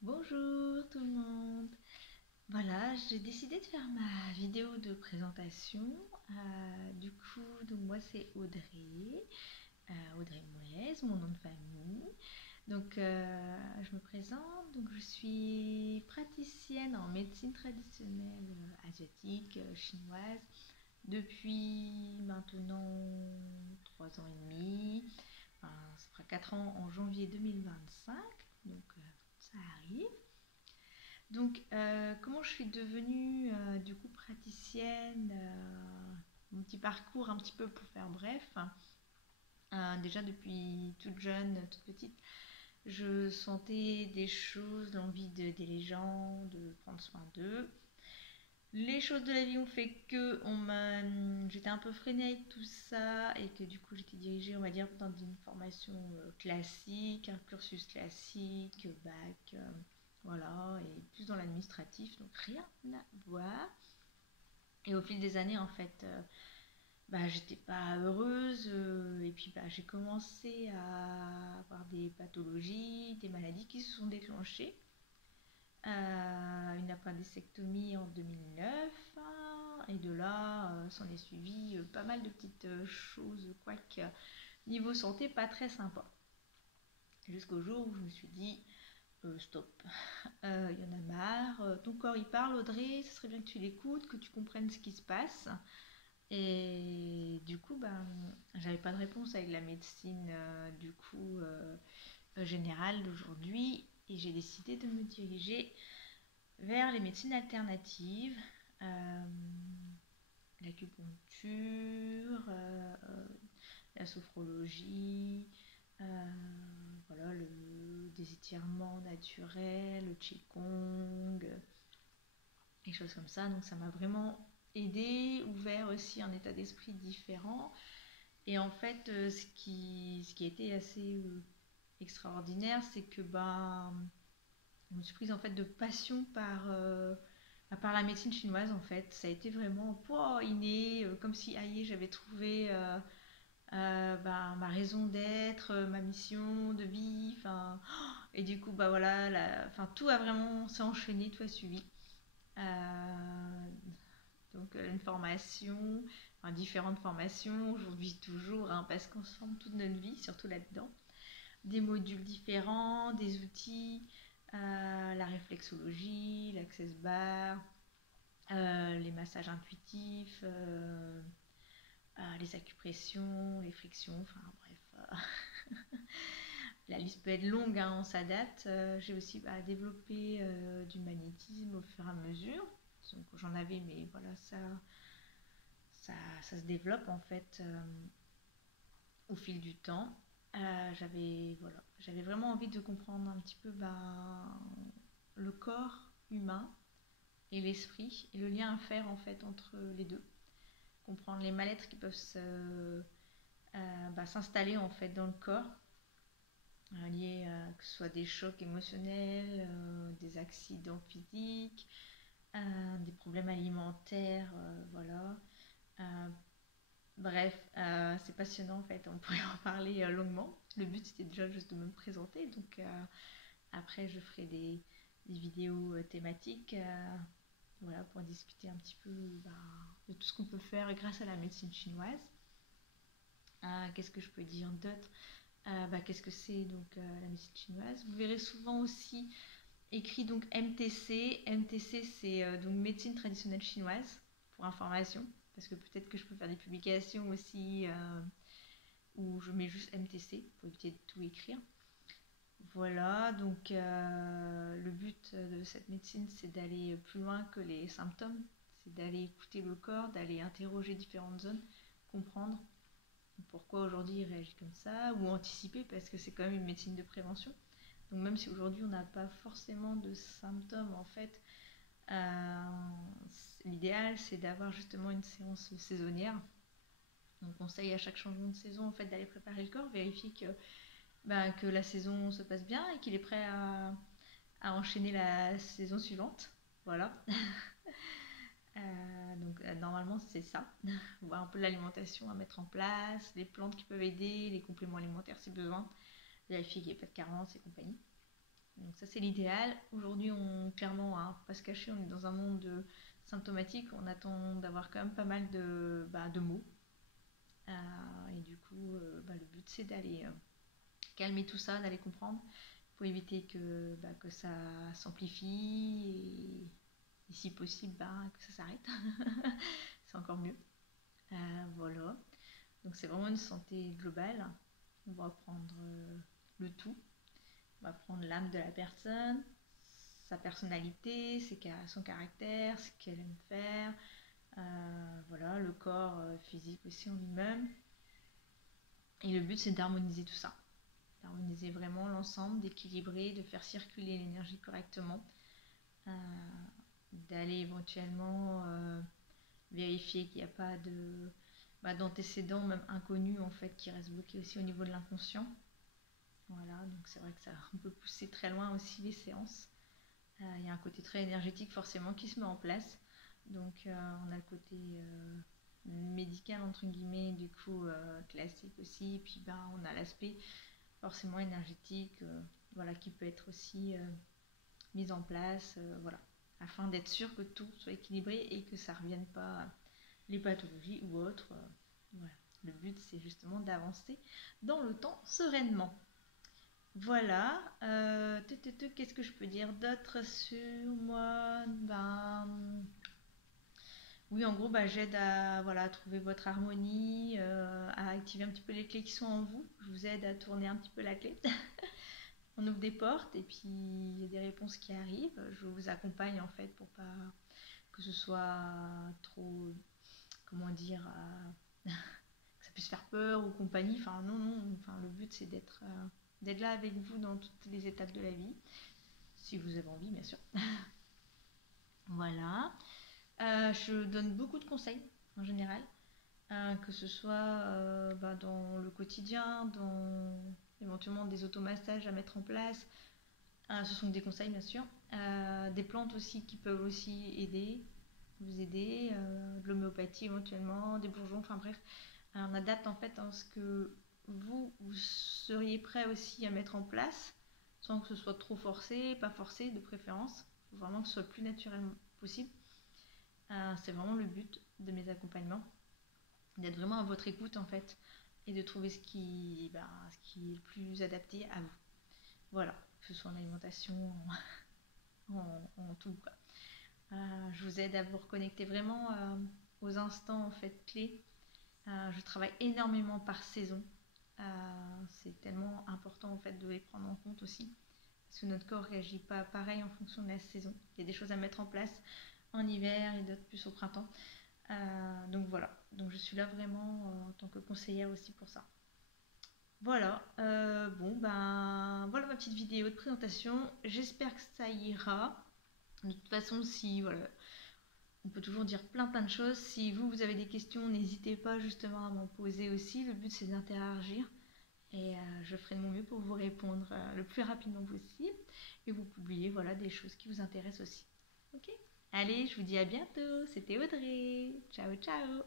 Bonjour tout le monde. Voilà, j'ai décidé de faire ma vidéo de présentation. Du coup, donc moi c'est Audrey, Audrey Moez, mon nom de famille. Donc je me présente, donc je suis praticienne en médecine traditionnelle asiatique, chinoise, depuis maintenant 3 ans et demi. Enfin, ça fera 4 ans en janvier 2025, donc ça arrive. Donc, comment je suis devenue du coup praticienne, mon petit parcours un petit peu pour faire bref. Déjà depuis toute jeune, toute petite, je sentais des choses, l'envie d'aider les gens, de prendre soin d'eux. Les choses de la vie ont fait que j'étais un peu freinée avec tout ça et que du coup j'étais dirigée, on va dire, dans une formation classique, un cursus classique, bac, voilà, et plus dans l'administratif, donc rien à voir. Et au fil des années, en fait, j'étais pas heureuse et puis j'ai commencé à avoir des pathologies, des maladies qui se sont déclenchées. Une appendicectomie en 2009 et de là s'en est suivi pas mal de petites choses, quoique niveau santé pas très sympa. Jusqu'au jour où je me suis dit stop, il y en a marre, ton corps il parle Audrey, ce serait bien que tu l'écoutes, que tu comprennes ce qui se passe. Et du coup, j'avais pas de réponse avec la médecine générale d'aujourd'hui et j'ai décidé de me diriger vers les médecines alternatives, euh, l'acupuncture, la sophrologie, voilà, des étirements naturels, le qigong, des choses comme ça. Donc ça m'a vraiment aidé, ouvert aussi un état d'esprit différent. Et en fait, ce qui a été assez extraordinaire, c'est que je me suis prise en fait de passion par la médecine chinoise en fait. Ça a été vraiment inné, comme si aïe, j'avais trouvé ma raison d'être, ma mission de vie. Et du coup, voilà, tout a vraiment s'est enchaîné, tout a suivi. Donc une formation, différentes formations, aujourd'hui toujours, parce qu'on se forme toute notre vie, surtout là-dedans. Des modules différents, des outils, la réflexologie, l'access bar, les massages intuitifs, les acupressions, les frictions, enfin bref. La liste peut être longue, on s'adapte. J'ai aussi développé du magnétisme au fur et à mesure. Donc j'en avais, mais voilà, ça se développe en fait au fil du temps. J'avais vraiment envie de comprendre un petit peu le corps humain et l'esprit et le lien à faire en fait entre les deux. Comprendre les mal-être qui peuvent s'installer en fait dans le corps, liés que ce soit des chocs émotionnels, des accidents physiques, des problèmes alimentaires, voilà. Euh, Bref, c'est passionnant en fait, on pourrait en parler longuement. Le but c'était déjà juste de me présenter, donc après je ferai des vidéos thématiques, voilà, pour discuter un petit peu de tout ce qu'on peut faire grâce à la médecine chinoise. Qu'est-ce que je peux dire d'autre? Qu'est-ce que c'est donc la médecine chinoise? Vous verrez souvent aussi écrit donc MTC. MTC c'est donc médecine traditionnelle chinoise, pour information, parce que peut-être que je peux faire des publications aussi où je mets juste MTC pour éviter de tout écrire. Voilà, donc le but de cette médecine, c'est d'aller plus loin que les symptômes, c'est d'aller écouter le corps, d'aller interroger différentes zones, comprendre pourquoi aujourd'hui il réagit comme ça, ou anticiper, parce que c'est quand même une médecine de prévention. Donc même si aujourd'hui on n'a pas forcément de symptômes, en fait, euh, l'idéal c'est d'avoir justement une séance saisonnière. On conseille à chaque changement de saison en fait d'aller préparer le corps, vérifier que la saison se passe bien et qu'il est prêt à enchaîner la saison suivante. Voilà. Normalement c'est ça. Voir un peu l'alimentation à mettre en place, les plantes qui peuvent aider, les compléments alimentaires si besoin, vérifier qu'il n'y ait pas de carence et compagnie. Donc ça c'est l'idéal. Aujourd'hui, clairement, hein, faut pas se cacher, on est dans un monde symptomatique. On attend d'avoir quand même pas mal de mots. Et du coup, le but c'est d'aller calmer tout ça, d'aller comprendre pour éviter que ça s'amplifie et si possible que ça s'arrête. C'est encore mieux. Voilà. Donc c'est vraiment une santé globale. On va prendre le tout. On va prendre l'âme de la personne, sa personnalité, son caractère, ce qu'elle aime faire, voilà, le corps physique aussi en lui-même. Et le but c'est d'harmoniser tout ça, d'harmoniser vraiment l'ensemble, d'équilibrer, de faire circuler l'énergie correctement, d'aller éventuellement vérifier qu'il n'y a pas d'antécédents même inconnus en fait qui restent bloqués aussi au niveau de l'inconscient. Voilà, donc c'est vrai que ça on peut pousser très loin aussi les séances. Il y a un côté très énergétique forcément qui se met en place. Donc on a le côté médical entre guillemets, du coup classique aussi. Et puis on a l'aspect forcément énergétique, voilà, qui peut être aussi mis en place, voilà, afin d'être sûr que tout soit équilibré et que ça ne revienne pas les pathologies ou autres. Voilà. Le but c'est justement d'avancer dans le temps sereinement. Voilà, qu'est-ce que je peux dire d'autre sur moi? Oui, en gros, j'aide à trouver votre harmonie, à activer un petit peu les clés qui sont en vous. Je vous aide à tourner un petit peu la clé. On ouvre des portes et puis il y a des réponses qui arrivent. Je vous accompagne en fait pour pas que ce soit trop, comment dire, que ça puisse faire peur ou compagnie. Enfin, non. Enfin, le but c'est d'être là avec vous dans toutes les étapes de la vie, si vous avez envie, bien sûr. Voilà. Je donne beaucoup de conseils en général, que ce soit dans le quotidien, dans éventuellement des automassages à mettre en place. Ce sont des conseils bien sûr. Des plantes aussi qui peuvent aussi vous aider, de l'homéopathie éventuellement, des bourgeons, enfin bref. On adapte en fait ce que vous seriez prêt aussi à mettre en place, sans que ce soit trop forcé, pas forcé de préférence. Il faut vraiment que ce soit le plus naturellement possible. C'est vraiment le but de mes accompagnements, d'être vraiment à votre écoute en fait, et de trouver ce qui est le plus adapté à vous. Voilà, que ce soit en alimentation, en tout quoi. Je vous aide à vous reconnecter vraiment aux instants en fait clés. Je travaille énormément par saison. C'est tellement important en fait de les prendre en compte aussi, parce que notre corps ne réagit pas pareil en fonction de la saison. Il y a des choses à mettre en place en hiver et d'autres plus au printemps. Donc voilà, donc je suis là vraiment en tant que conseillère aussi pour ça. Voilà, voilà ma petite vidéo de présentation. J'espère que ça ira. De toute façon, si voilà, on peut toujours dire plein de choses. Si vous avez des questions, n'hésitez pas justement à m'en poser aussi. Le but c'est d'interagir et je ferai de mon mieux pour vous répondre le plus rapidement possible et vous publier voilà des choses qui vous intéressent aussi. Ok? Allez, je vous dis à bientôt. C'était Audrey. Ciao, ciao.